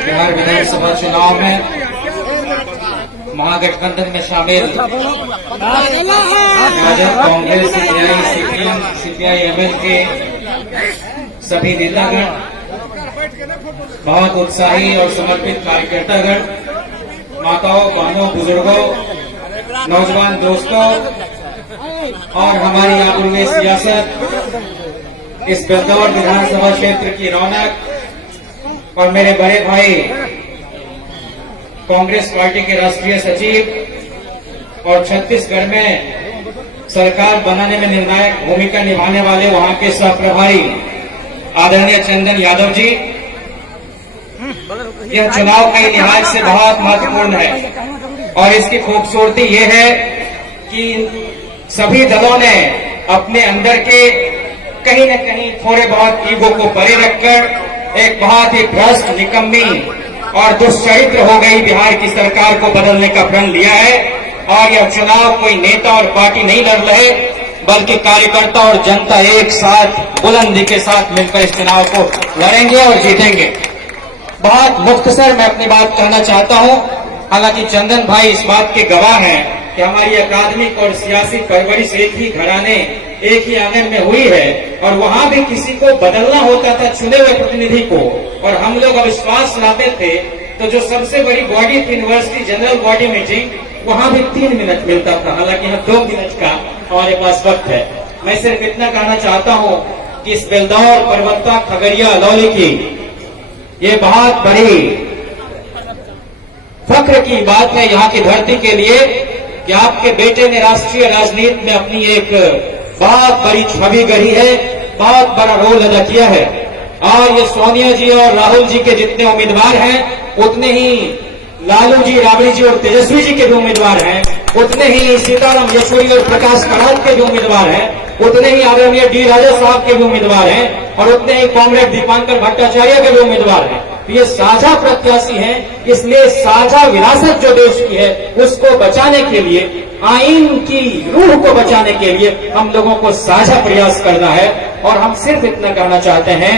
बिहार विधानसभा चुनाव में महागठबंधन में शामिल राजद, कांग्रेस, सीपीआई, सीपीएम, सीपीआई-एमएल के सभी नेतागण, बहुत उत्साही और समर्पित कार्यकर्तागण, माताओं, बहनों, बुजुर्गों, नौजवान दोस्तों और हमारी आबरूए सियासत, इस बेलदौर विधानसभा क्षेत्र की रौनक और मेरे बड़े भाई कांग्रेस पार्टी के राष्ट्रीय सचिव और छत्तीसगढ़ में सरकार बनाने में निर्णायक भूमिका निभाने वाले वहां के सहप्रभारी आदरणीय चंदन यादव जी, यह चुनाव के लिहाज से बहुत महत्वपूर्ण है और इसकी खूबसूरती ये है कि सभी दलों ने अपने अंदर के कहीं न कहीं थोड़े बहुत ईगो को परे रखकर एक बहुत ही भ्रष्ट, निकम्मी और दुष्चरित्र हो गई बिहार की सरकार को बदलने का प्रण लिया है। और यह चुनाव कोई नेता और पार्टी नहीं लड़ रहे, बल्कि कार्यकर्ता और जनता एक साथ बुलंदी के साथ मिलकर इस चुनाव को लड़ेंगे और जीतेंगे। बहुत मुख्तसर मैं अपनी बात कहना चाहता हूं। हालांकि चंदन भाई इस बात के गवाह हैं कि हमारी अकादमिक और सियासी परवरिश एक ही घराने, एक ही आंगन में हुई है और वहां भी किसी को बदलना होता था, चुने हुए प्रतिनिधि को, और हम लोग अविश्वास लाते थे तो जो सबसे बड़ी बॉडी थी यूनिवर्सिटी जनरल बॉडी मीटिंग, वहां भी 3 मिनट मिलता था। हालांकि यहाँ 2 मिनट का हमारे पास वक्त है। मैं सिर्फ इतना कहना चाहता हूं कि इस बेलदौर, परबत्ता, खगड़िया, अलौली की ये बहुत बड़ी फख्र की बात है यहाँ की धरती के लिए कि आपके बेटे ने राष्ट्रीय राजनीति में अपनी एक बहुत बड़ी छवि गढ़ी है, बहुत बड़ा रोल अदा किया है। और ये सोनिया जी और राहुल जी के जितने उम्मीदवार हैं, उतने ही लालू जी, राबड़ी जी और तेजस्वी जी के भी उम्मीदवार हैं, उतने ही सीताराम येचुरी और प्रकाश करात के भी उम्मीदवार हैं, उतने ही आदरणीय डी राजा साहब के भी उम्मीदवार हैं और उतने ही कांग्रेस दीपांकर भट्टाचार्य के भी उम्मीदवार हैं। तो ये साझा प्रत्याशी हैं, इसलिए साझा विरासत जो देश की है उसको बचाने के लिए, आइन की रूह को बचाने के लिए हम लोगों को साझा प्रयास करना है। और हम सिर्फ इतना कहना चाहते हैं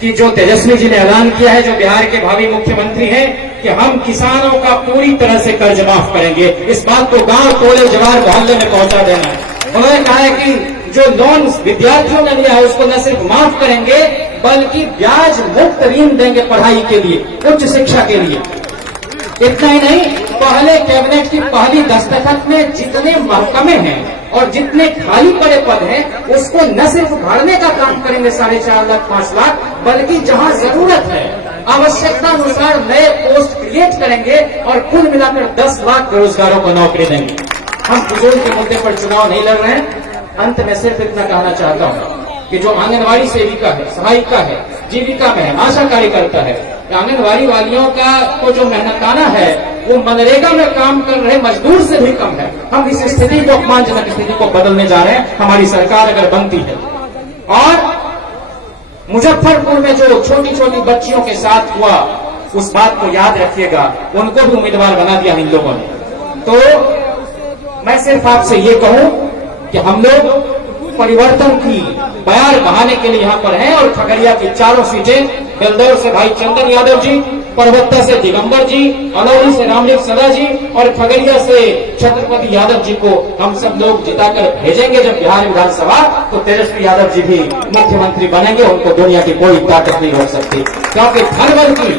कि जो तेजस्वी जी ने ऐलान किया है, जो बिहार के भावी मुख्यमंत्री हैं, कि हम किसानों का पूरी तरह से कर्ज माफ करेंगे। इस बात को गांव, टोले, जवार, मोहल्ले में पहुंचा देना है। उन्होंने कहा है कि जो लोन विद्यार्थियों ने लिया है उसको न सिर्फ माफ करेंगे बल्कि ब्याज मुक्त ऋण देंगे पढ़ाई के लिए, उच्च शिक्षा के लिए। इतना ही नहीं, पहले कैबिनेट की पहली दस्तखत में जितने महकमे हैं और जितने खाली पड़े पद हैं उसको न सिर्फ भरने का काम करेंगे 4.5 लाख 5 लाख, बल्कि जहां जरूरत है आवश्यकता अनुसार नए पोस्ट क्रिएट करेंगे और कुल मिलाकर 10 लाख बेरोजगारों को नौकरी देंगे। हम बुजुर्ग के मुद्दे पर चुनाव नहीं लड़ रहे हैं। अंत में सिर्फ इतना कहना चाहता हूं कि जो आंगनबाड़ी सेविका है, सहायिका है, जीविका में है, आशा कार्यकर्ता है, आंगनबाड़ी वालियों का को जो मेहनताना है वो मनरेगा में काम कर रहे मजदूर से भी कम है। हम इस स्थिति को, अपमानजनक स्थिति को बदलने जा रहे हैं हमारी सरकार अगर बनती है। और मुजफ्फरपुर में जो छोटी छोटी बच्चियों के साथ हुआ उस बात को याद रखिएगा, उनको भी उम्मीदवार बना दिया इन लोगों ने। तो मैं सिर्फ आपसे ये कहूं कि हम लोग परिवर्तन की बयार बहाने के लिए यहाँ पर हैं और खगड़िया की 4 सीटें, बेलदौर से भाई चंदन यादव जी, परबत्ता से दिगंबर जी, अलौली से रामलिंग सदा जी और खगड़िया से छत्रपति यादव जी को हम सब लोग जिताकर भेजेंगे। जब बिहार विधानसभा तो तेजस्वी यादव जी भी मुख्यमंत्री बनेंगे, उनको दुनिया की कोई ताकत नहीं रोक सकती, क्योंकि धनबल की,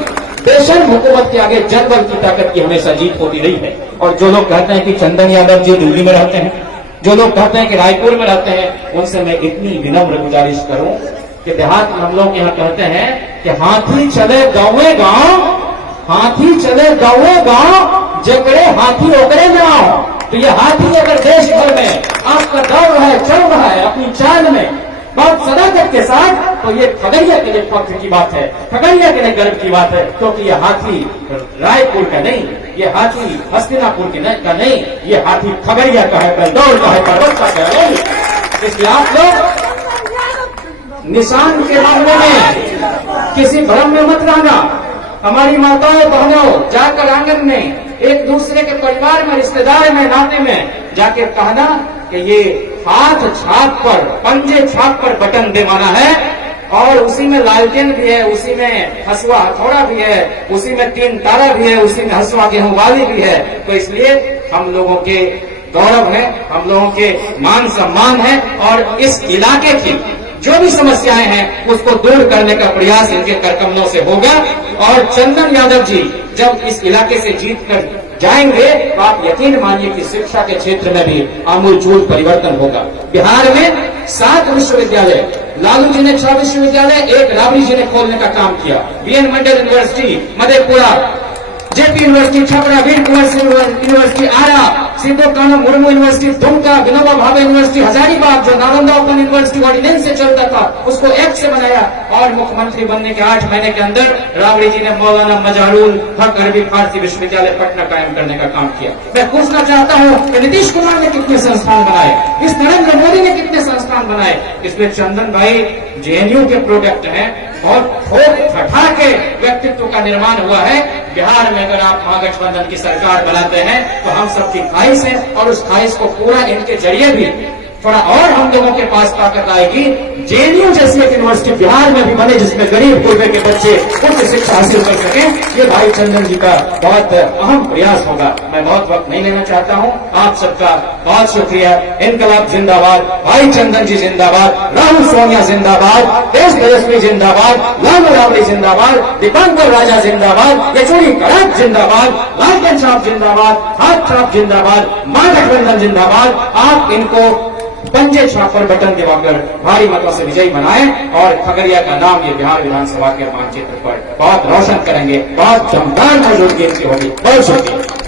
बेशर्म हुकूमत के आगे जनबल की ताकत की हमेशा जीत होती रही है। और जो लोग कहते हैं कि चंदन यादव जी दिल्ली में रहते हैं, जो लोग कहते हैं कि रायपुर में रहते हैं, उनसे मैं इतनी विनम्र गुजारिश करूं कि देहात में हम लोग यहाँ कहते हैं कि हाथी चले गाँवे गांव, हाथी चले गाँवे गांव, जकड़े हाथी ओकरे गांव। तो ये हाथी अगर देश भर में आपका दौड़ रहा है, चल रहा है अपनी चाल में बहुत सदाकत के साथ, तो ये खगड़िया के लिए फख्र की बात है, खगड़िया के लिए गर्व की बात है, क्योंकि ये हाथी रायपुर का नहीं, ये हाथी हस्तिनापुर का नहीं, ये हाथी खगड़िया का है, बेलदौर का है, परबत्ता का है। इसलिए आप लोग निशान के मामले में किसी भ्रम में मत रहना। हमारी माताओं, बहनों, जाकर आंगन में एक दूसरे के परिवार में, रिश्तेदार में, नाते में जाके कहना कि ये हाथ छाप पर, पंजे छाप पर बटन दबाना है, और उसी में लालटेन भी है, उसी में हसुआ हथौड़ा भी है, उसी में 3 तारा भी है, उसी में हसुआ गेहूं वाली भी है। तो इसलिए हम लोगों के गौरव है, हम लोगों के मान सम्मान है, और इस इलाके की जो भी समस्याएं हैं उसको दूर करने का प्रयास इनके करकमलों से होगा। और चंदन यादव जी जब इस इलाके से जीत कर जाएंगे तो आप यकीन मानिए कि शिक्षा के क्षेत्र में भी आमूलचूल परिवर्तन होगा। बिहार में 7 विश्वविद्यालय, लालू जी ने 6 विश्वविद्यालय, एक राबड़ी जी ने खोलने का काम किया। BN Mandal university Madhepura, JP university Chhapra, Veer Kunwar Singh university Arrah, Sidho Kanhu Murmu university Dumka, Vinoba Bhave university Hazaribagh, जो नालंदा ओपन यूनिवर्सिटी ऑर्डिनेंस से चलता था उसको एक्ट से बनाया, और मुख्यमंत्री बनने के 8 महीने के अंदर राबड़ी जी ने मौलाना मजहरुल हक अरबी फारसी विश्वविद्यालय पटना कायम करने का काम किया। मैं पूछना चाहता हूँ कि नीतीश कुमार ने कितने संस्थान बनाए, इस नरेंद्र मोदी ने कितने संस्थान बनाए। इसमें चंदन भाई जेएनयू के प्रोडक्ट हैं, और ठोक ठठा के व्यक्तित्व का निर्माण हुआ है। बिहार में अगर आप महागठबंधन की सरकार बनाते हैं तो हम सबकी ख्वाहिश है, और उस ख्वाहिश को पूरा इनके जरिए भी थोड़ा और हम लोगों के पास ताकत आएगी। जेएनयू जैसी एक यूनिवर्सिटी बिहार में भी बने जिसमें गरीब गुरबे के बच्चे उच्च शिक्षा हासिल कर सकें, ये भाई चंदन जी का बहुत अहम प्रयास होगा। मैं बहुत वक्त नहीं लेना चाहता हूँ, आप सबका बहुत शुक्रिया। इनकलाब जिंदाबाद, भाई चंदन जी जिंदाबाद, राहुल सोनिया जिंदाबाद, देश तेजस्वी जिंदाबाद, लालू राबड़ी जिंदाबाद, दीपंकर राजा जिंदाबाद, यचूरी करात जिंदाबाद, लालटेन साहब जिंदाबाद, हाथ छाप जिंदाबाद, महागठबंधन जिंदाबाद। आप इनको पंजे छाप पर बटन दबाकर भारी मतों से विजयी बनाएं, और खगड़िया का नाम ये बिहार विधानसभा के मानचित्र पर बहुत रोशन करेंगे। बहुत दमदार मौजूदगी इनकी होगी। बहुत शुक्रिया।